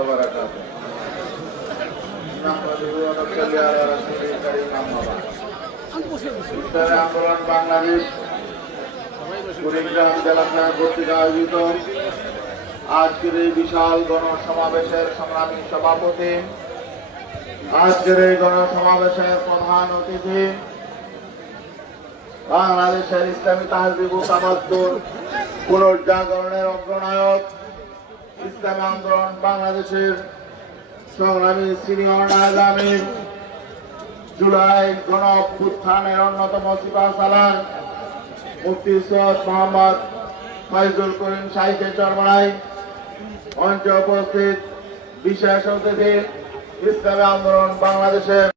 وبركاته نحمده ونصلي على رسوله الكريم أما بعد ইসলামী আন্দোলন বাংলাদেশ কুড়িগ্রাম জেলা শাখা কর্তৃক আয়োজিত আজকের এই বিশাল গণসমাবেশের সংগ্রামী সভাপতি আজকের এই গণসমাবেশের প্রধান অতিথি বাংলাদেশের ইসলামী তাহবিব তামাদ্দুর পুনর্জাগরণের অগ্রনায়ক ইসলামী আন্দোলন বাংলাদেশের সংগ্রামী সিনিয়র নায়ক জুলাই গণ অভ্যুত্থানের অন্যতম সিপা সালান। মুফতি সৈয়দ মোহাম্মদ ফয়জুল করিম সাইকে চরমাই মঞ্চে উপস্থিত বিশেষ অতিথি ইসলামী আন্দোলন বাংলাদেশের